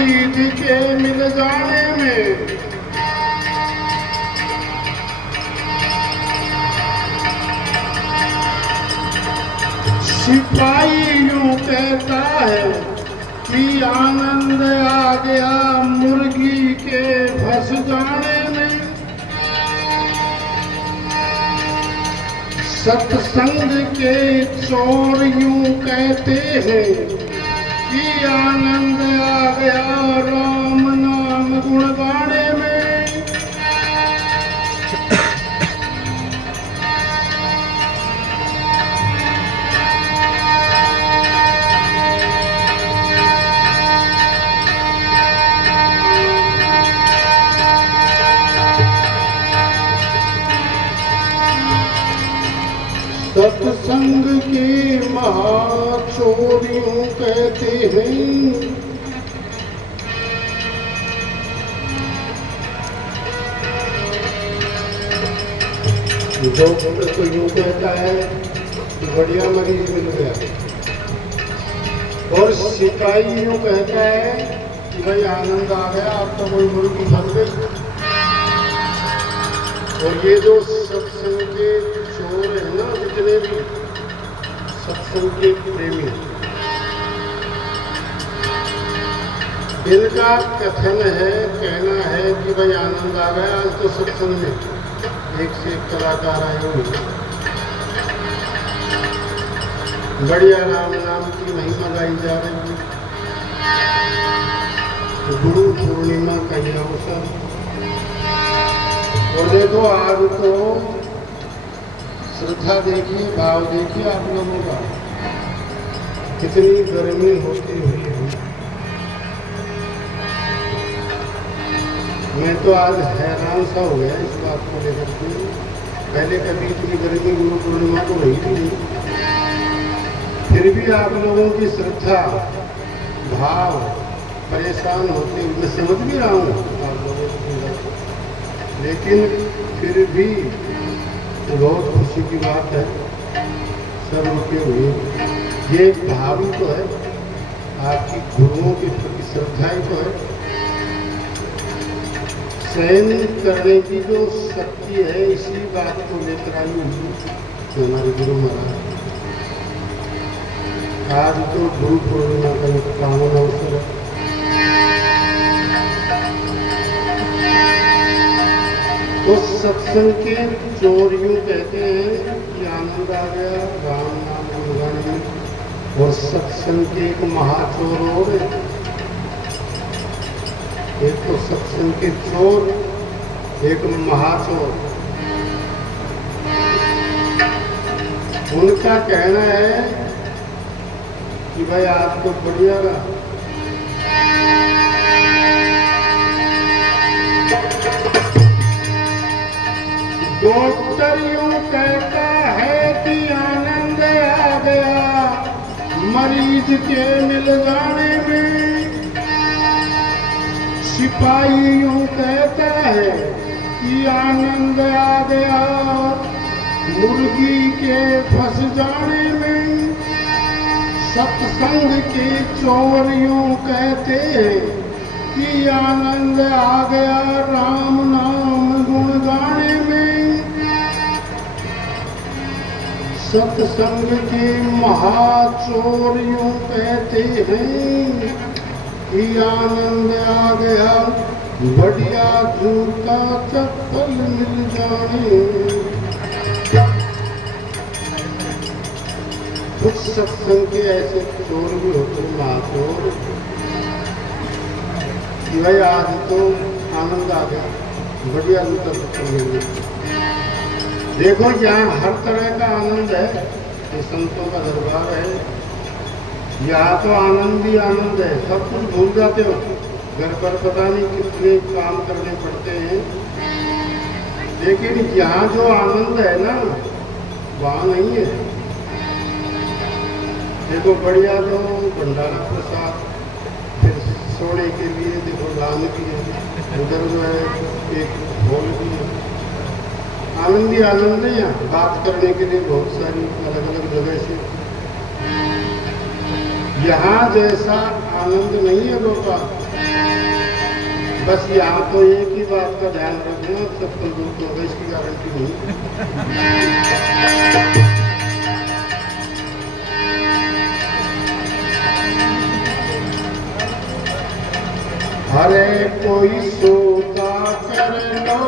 मरीज के मिल जाने में सिपाही यूं कहता है कि आनंद आ गया मुर्गी के फंस जाने में। सत्संग के चोर यूं कहते हैं कि आनंद आ गया राम नाम गुण गाने में। सत्संग के महाचोरियों कहते हैं डॉक्टर तो यूं कहता है कि बढ़िया मरीज मिल गया, और सिपाही यूं कहता है कि भाई आनंद आ गया, अब तो कोई मुर्गी फंस गई। और ये जो सत्संग के चोर है ना, जितने भी सत्संग के प्रेमी, इनका कथन है, कहना है कि भाई आनंद आ गया। आज तो सत्संग में एक से एक कलाकार आए हुए, बढ़िया राम नाम की महिमा गाई जा रही है। गुरु पूर्णिमा का ही अवसर, और देखो आज तो श्रद्धा देखिए, भाव देखिए आप लोगों का, कितनी गर्मी होती हुई है। मैं तो आज हैरान सा हो गया इस बात को लेकर के। पहले कभी इतनी गर्मी गुरु पूर्णिमा को रही थी नहीं, फिर भी आप लोगों की श्रद्धा भाव परेशान होते हुए मैं समझ भी रहा हूँ आप लोगों की, लेकिन फिर भी तो बहुत खुशी की बात है। सब रुके हुए, ये भाव तो है, आपकी गुरुओं के प्रति श्रद्धा ही तो है। सहन करने की जो शक्ति है, इसी बात को लेकर आई हुई तो हमारे गुरु महाराज। आज तो गुरु पूर्णिमा का एक पावन अवसर है। तो सत्संग के चोर यूं कहते हैं कि आनंद आ गया राम नाम गुण गाने में। और सत्संग के एक महाचोर और है, एक तो सत्संग के चोर, एक महाचोर। उनका कहना है कि भाई आज तो बढ़िया रहा, डॉक्टर यूं कहता है कि आनंद आ गया मरीज के मिल जाने में। सिपाही यूं कहता है कि आनंद आ गया मुर्गी के फंस जाने में। सत्संग के चोर यूं कहते हैं कि आनंद आ गया राम नाम गुण गाने में। सत्संग के महाचोर यूं कहते हैं कि आनंद आ गया बढ़िया जूता चप्पल मिल जाने। कुछ सत्संग के ऐसे चोर भी होते हैं, महाचोर, कि भाई आज तो आनंद आ गया बढ़िया जूता चप्पल मिल गया। देखो यहाँ हर तरह का आनंद है, ये संतों का दरबार है, यहाँ तो आनंद ही आनंद है। सब कुछ भूल जाते हो, घर पर पता नहीं कितने काम करने पड़ते हैं, लेकिन यहाँ जो आनंद है ना वहाँ नहीं है। देखो बढ़िया जो भंडारा प्रसाद, फिर सोने के लिए देखो लान भी है, उधर जो है एक हॉल भी है। आनंद ही आनंद है। यहाँ बात करने के लिए बहुत सारी अलग अलग जगह से, यहाँ जैसा आनंद नहीं है गोपाल। बस यहाँ तो एक ही बात का ध्यान रखना, सब कुछ दूर होगा इसकी गारंटी नहीं। अरे कोई सोता कर लो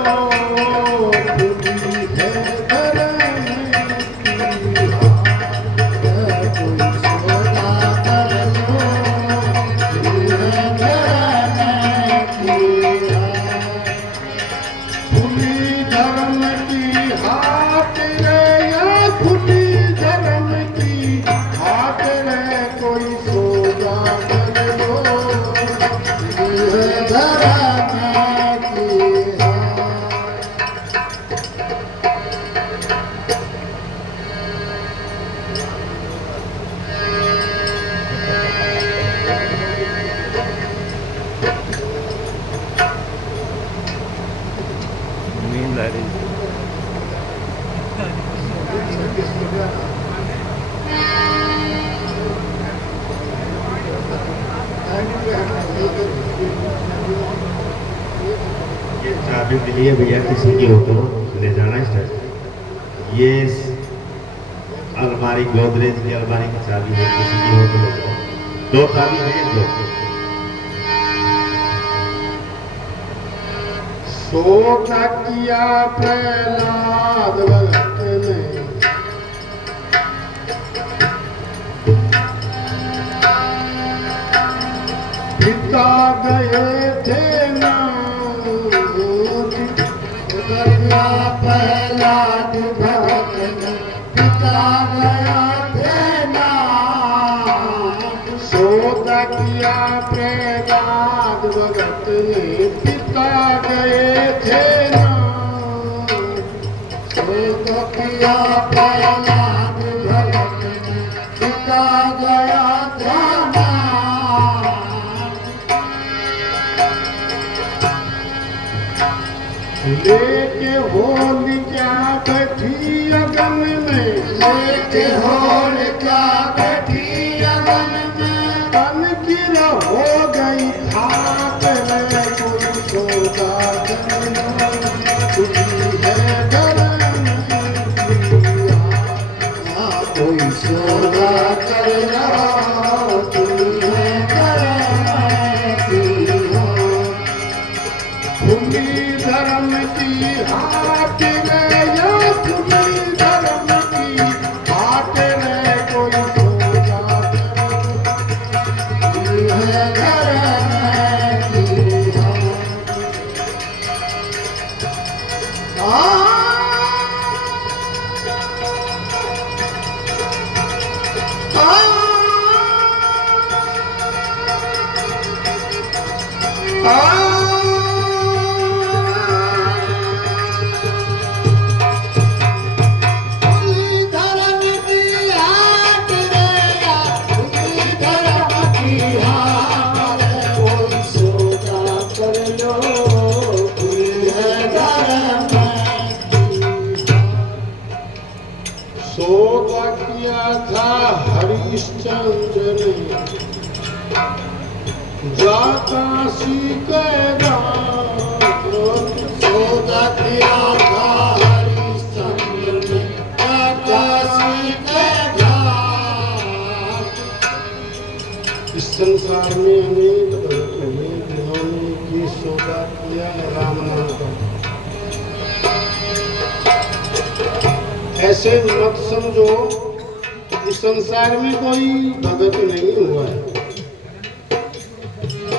चाबी मिली है भैया, किसी की हो तो ले जाना स्टार्ट। ये अलमारी गोदरेज की अलमारी की चाबी है, किसी की हो तो ले जाओ। 2 चाबी है, दो। सोचा किया प्रहलाद भगत ने, पिता गए थे ना। प्रहलाद भगत ने, पिता गया थे ना। सोचा किया प्रहलाद भगत ने, पिता गए थे ना। सोचा किया प्रहलाद भगत ने, पिता गया था ना। लेके होली क्या बैठी अगन में, लेके होली क्या बैठी अगन में। तन गिरा हो गई खाक में, कोई सोदा कर लो तुझी है घर में किया। कोई सोदा कर लो तुझी है घर में किया। भूमि धर्म की हाट में, या भूमि धर्म की हाट में, कोई सोचा है घर में किया। सोदा किया था हरिश्चंद्र ने, जाता सीखेगा। सोदा किया था हरिश्चंद्र ने, जाता सीखेगा। इस संसार में अनेक भक्त हुए जिन्होंने ये सौदा किया राम नाम का। ऐसे मत समझो इस संसार में कोई भगत नहीं हुआ है,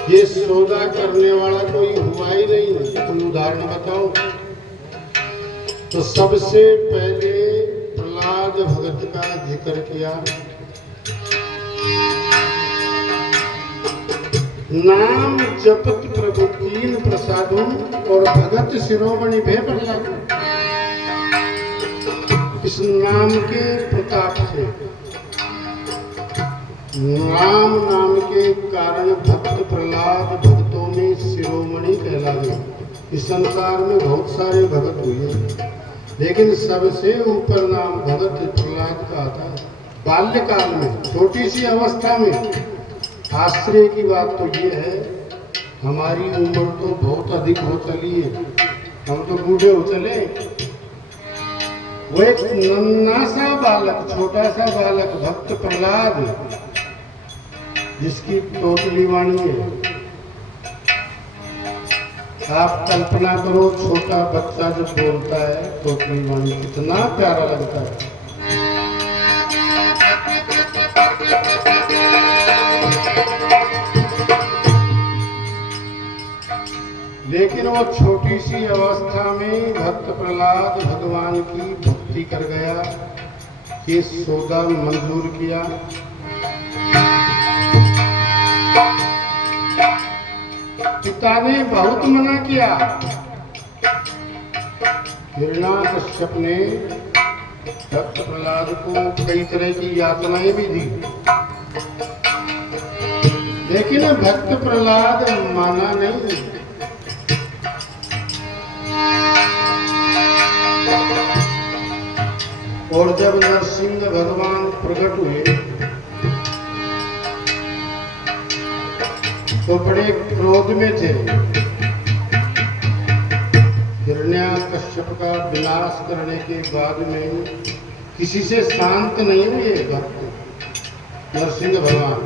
ये सौदा करने वाला कोई हुआ ही नहीं। कोई उदाहरण बताओ। तो सबसे पहले प्रहलाद भगत का जिक्र किया। नाम जपत प्रभु कीन प्रसादों, और भगत शिरोमणि भे प्रहलाद। इस नाम के प्रताप से, राम नाम के कारण भक्त प्रहलाद भक्तों में शिरोमणि कहला गया। इस संसार में बहुत सारे भगत हुए, लेकिन सबसे ऊपर नाम भगत प्रहलाद का आता है। बाल्यकाल में, छोटी सी अवस्था में आश्चर्य की बात तो ये है, हमारी उम्र तो बहुत अधिक हो चली है, हम तो बूढ़े हो चले। वो एक नन्हा सा बालक, छोटा सा बालक भक्त प्रहलाद, जिसकी तोतली वाणी है। आप कल्पना करो, छोटा बच्चा जब बोलता है तोतली वाणी, कितना प्यारा लगता है। लेकिन वो छोटी सी अवस्था में भक्त प्रहलाद भगवान की भक्ति कर गया, ये सौदा मंजूर किया। पिता ने बहुत मना किया। हिरण्याकश्यप ने भक्त प्रहलाद को कई तरह की यातनाएं भी दी, लेकिन भक्त प्रहलाद माना नहीं। और जब नरसिंह भगवान प्रकट हुए तो बड़े क्रोध में थे। हिरण्याकश्यप का विनाश करने के बाद में किसी से शांत नहीं हुए भक्त नरसिंह भगवान।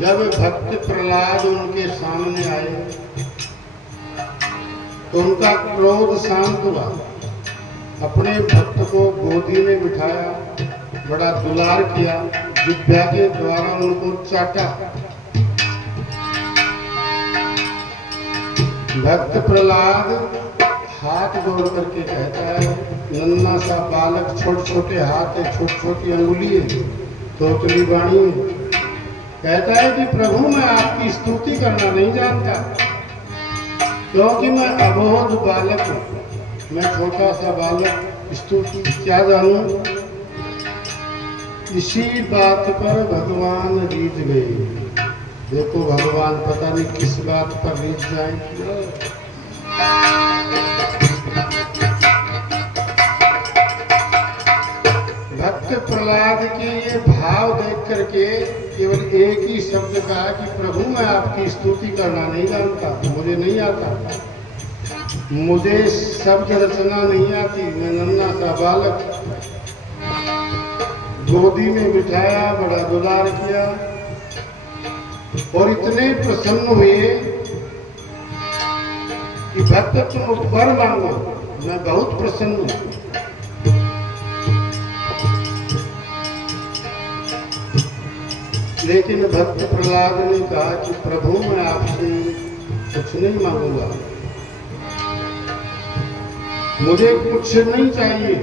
जब भक्त प्रहलाद उनके सामने आए तो उनका क्रोध शांत हुआ। अपने भक्त को गोदी में बिठाया, बड़ा दुलार किया, जिह्वा के द्वारा उनको चाटा। भक्त प्रहलाद हाथ जोड़ करके कहता है, नन्हा सा बालक, छोटे छोटे हाथ है, छोटी छोटी अंगुली है, तोतली वाणी है। कहता है कि प्रभु मैं आपकी स्तुति करना नहीं जानता, क्योंकि मैं अबोध बालक हूँ, मैं छोटा सा बालक, स्तुति क्या जानूं। इसी बात पर भगवान रीझ गए। देखो भगवान पता नहीं किस बात पर रीझ जाएंगे। भक्त प्रहलाद के ये भाव देख करके केवल एक ही शब्द कहा कि प्रभु मैं आपकी स्तुति करना नहीं जानता, मुझे नहीं आता, मुझे शब्द रचना नहीं आती, मैं नन्हा सा बालक। गोदी में बिठाया, बड़ा दुलार किया और इतने प्रसन्न हुए कि भक्त तुम वर मांगो, मैं बहुत प्रसन्न हूं। लेकिन भक्त प्रहलाद ने कहा कि प्रभु मैं आपसे कुछ नहीं मांगूंगा, मुझे कुछ नहीं चाहिए।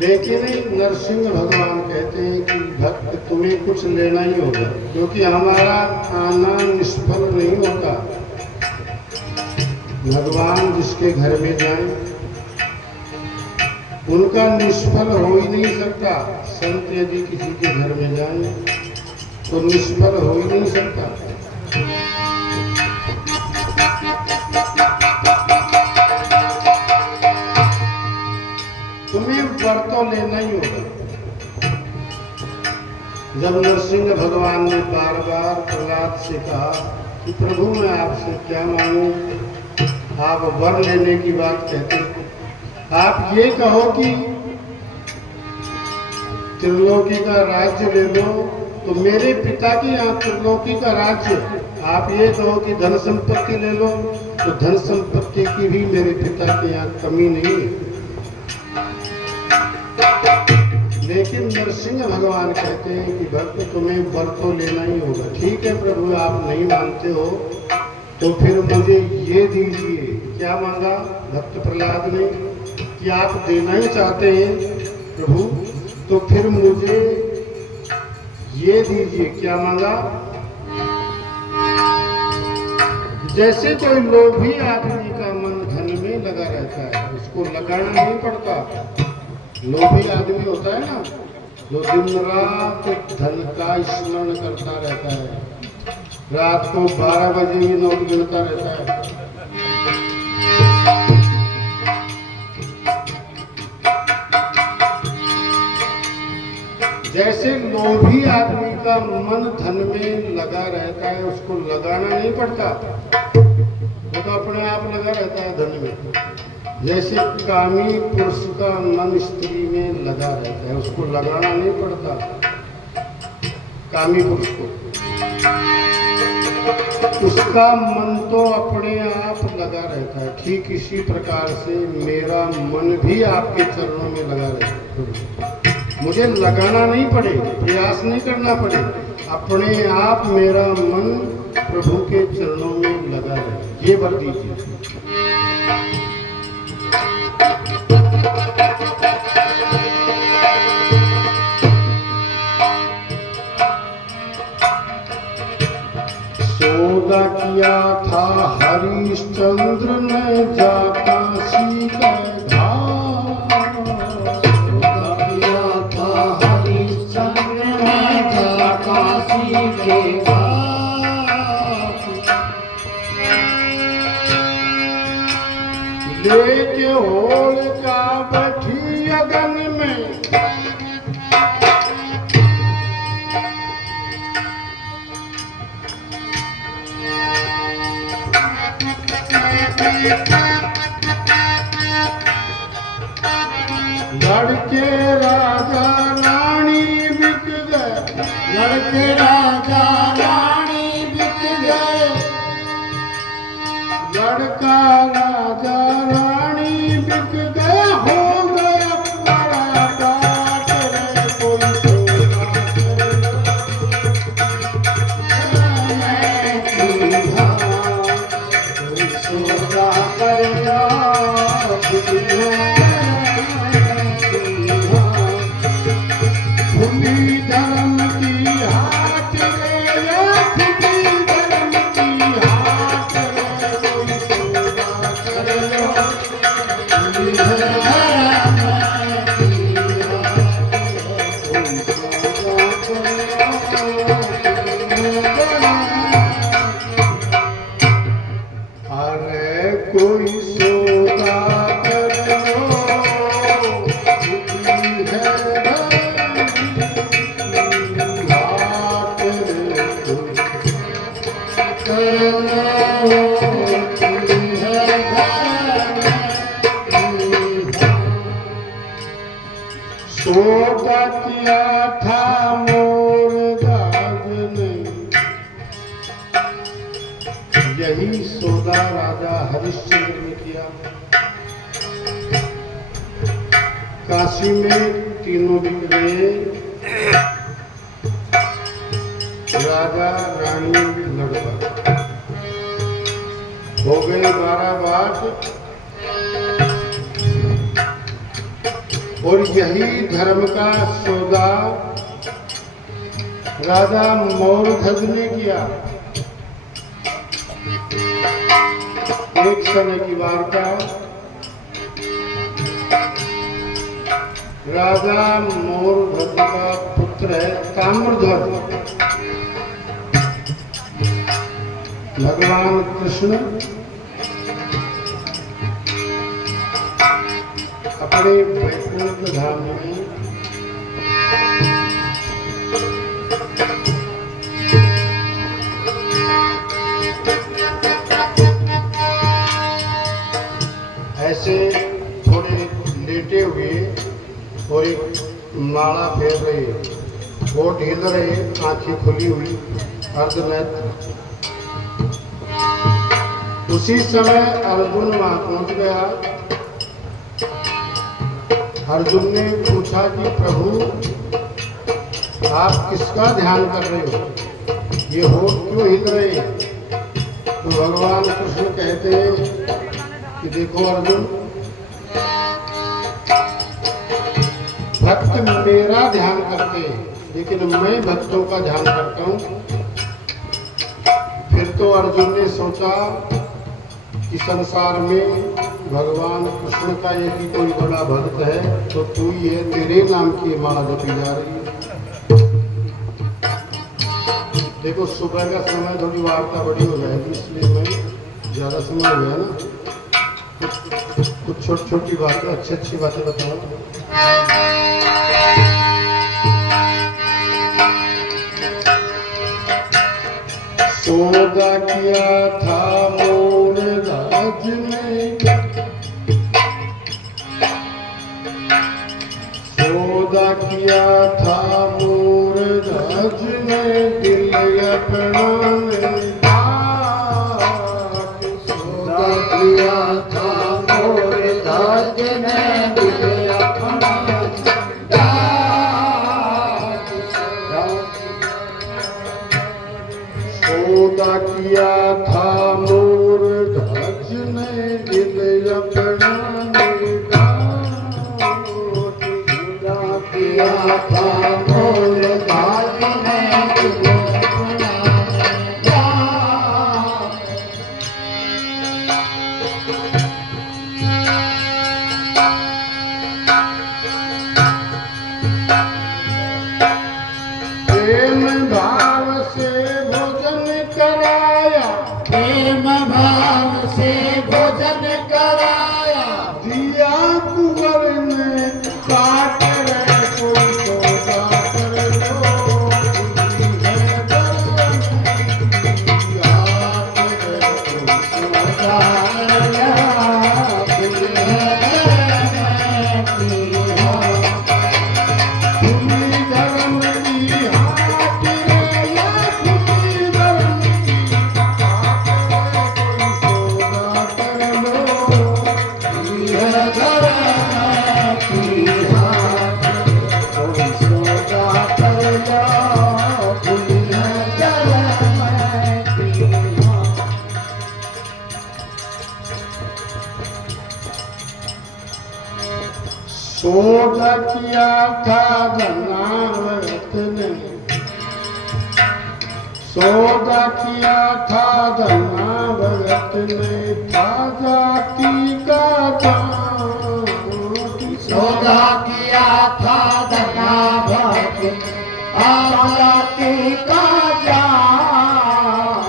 लेकिन नरसिंह भगवान कहते हैं कि भक्त तुम्हें कुछ लेना ही होगा, क्योंकि हमारा आना निष्फल नहीं होता। भगवान जिसके घर में जाए उनका निष्फल हो ही नहीं सकता। संत यदि किसी के घर में जाए तो निष्फल हो ही नहीं सकता। तुम्हें वर तो लेना ही होगा। जब नरसिंह भगवान ने बार बार प्रहलाद से कहा कि प्रभु मैं आपसे क्या मांगू, आप वर लेने की बात कहते हैं, आप ये कहो कि त्रिलोकी का राज्य ले लो, तो मेरे पिता के यहाँ त्रिलोकी का राज्य। आप ये कहो कि धन संपत्ति ले लो, तो धन संपत्ति की भी मेरे पिता के यहाँ कमी नहीं है। लेकिन नरसिंह भगवान कहते हैं कि भक्त तुम्हें वर तो लेना ही होगा। ठीक है प्रभु, आप नहीं मानते हो तो फिर मुझे ये दीजिए। क्या मांगा भक्त प्रहलाद ने कि आप देना ही चाहते हैं प्रभु, तो फिर मुझे ये दीजिए। क्या मांगा? जैसे कोई लोभी आदमी का मन धन में लगा रहता है, उसको लगाना नहीं पड़ता। लोभी आदमी होता है ना, जो दिन रात धन का स्मरण करता रहता है, रात को 12 बजे भी नोट गिनता रहता है। जैसे लोभी आदमी का मन धन में लगा रहता है, उसको लगाना नहीं पड़ता, वो तो अपने आप लगा रहता है धन में। जैसे कामी पुरुष का मन स्त्री में लगा रहता है, उसको लगाना नहीं पड़ता कामी पुरुष को, उसका मन तो अपने आप लगा रहता है। ठीक इसी प्रकार से मेरा मन भी आपके चरणों में लगा रहता है। मुझे लगाना नहीं पड़े, प्रयास नहीं करना पड़े, अपने आप मेरा मन प्रभु के चरणों में लगा रहे। ये वर दीजिए। सौदा किया था हरिश्चंद्र ने जाता सी लेके होल का बैठी अगन में, लड़के राजा रानी बिक गए, लड़के राजा रानी बिक गए, लड़का राजा रानी बिक गया, हो गया बड़ा बात रे, कोई सोचा करना खुली धर्म की हाथ रे, खुली धर्म की हाथ रे, कोई सोचा करना खुली धर्म अरे कोई सोचा सोचा किया था मोर दाग ने, यही सौदा राजा हरिश्चंद्र ने किया। काशी में तीनों बिक गए, राजा रानी लड़का हो गए 12 बाट, और यही धर्म का सौदा राजा मौर्धज ने किया। एक समय की वार्ता, राजा मौर्धज का पुत्र है ताम्रध्वज, भगवान कृष्ण अपने वैकुंठ धाम में ऐसे थोड़े लेटे हुए और एक माला फेर रहे, वो ढील रहे, आंखें खुली हुई, अर्धनेत्र। उसी समय अर्जुन वहां पहुंच गया। अर्जुन ने पूछा कि प्रभु आप किसका ध्यान कर रहे हो, ये होठ क्यों हिल रहे हैं? तो भगवान कृष्ण कहते हैं कि देखो अर्जुन, भक्त मेरा ध्यान करते हैं, लेकिन मैं भक्तों का ध्यान करता हूँ। फिर तो अर्जुन ने सोचा कि संसार में भगवान कृष्ण का एक ही कोई बड़ा भक्त है, तो तू ही है, तेरे नाम की माला जपी जा रही है। देखो सुबह का समय थोड़ी वार्ता बड़ी हो जाएगी, इसलिए मैं ज़्यादा समय हो गया ना, कुछ छोटी छोटी बातें, अच्छी अच्छी बातें बताओ। सौदा किया था मोर राज में, सौदा किया था मोर राज में, दिल अपना सौदा किया था मोर राज में, दिल अपना सौदा किया था मोर राज में, दिल अपना किया था मोर राज में, दिल अपना प्रेम भाव से भोजन कराया, प्रेम भाव से भोजन कराया, दिया कुंवर ने काट रे कोई सौदा कर लो, है सौदा किया था धनावत ने, सौदा किया था धनावत ने, था जाति का दान, सौदा किया था धनावत आजाती का जान,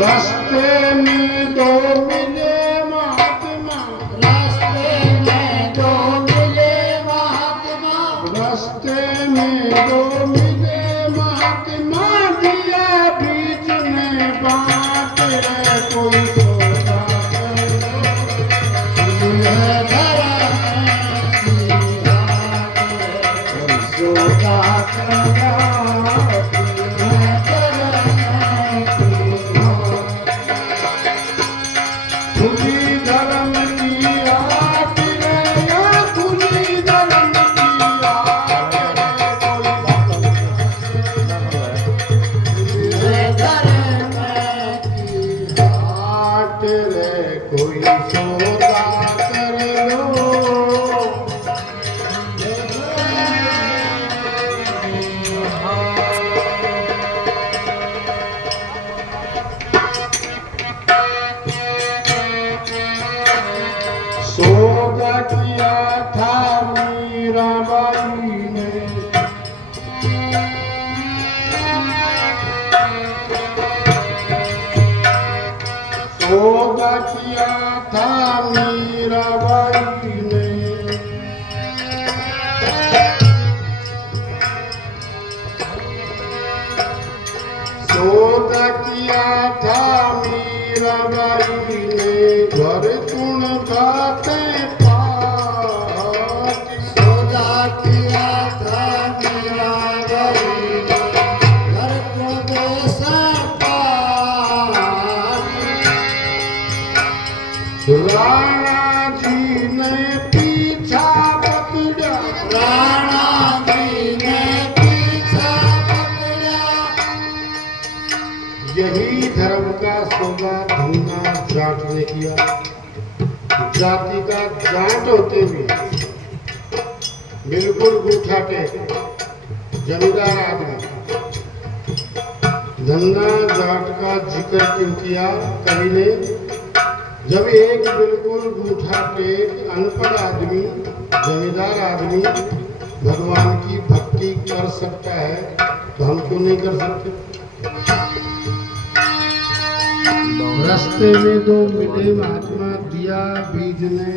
रास्ते में दो मिले महात्मा, रास्ते में दो मिले महात्मा, रास्ते में दो मिले महात्मा, दिया बीच में बात है कोई सौदा कर लो, यह घर में सौदा करना, खुली धर्म की आग रे, या खुली धर्म की आग रे, आग रे कोई सौदा कर लो। सौदा किया था मीराबाई ने, सौदा किया था मीराबाई ने, सौदा किया था मीराबाई ने, घर गुण बातें पाठ, सौदा किया था मीराबाई ने, घर प्रदेश राणा जी ने पीछा पकड़ा, राणा जी ने पीछा पकड़ा, यही धर्म का सौदा धन्ना जाट ने किया। जाति का जाट होते हुए बिल्कुल गूठा टेक जमींदार आदमी, धन्ना जाट का जिक्र क्यों किया कवि ने? जब एक बिल्कुल गूठा टेक अनपढ़ आदमी, जमींदार आदमी भगवान की भक्ति भक्ति कर सकता है तो हम क्यों नहीं कर सकते? रास्ते में दो मिले महात्मा, दिया बीज ने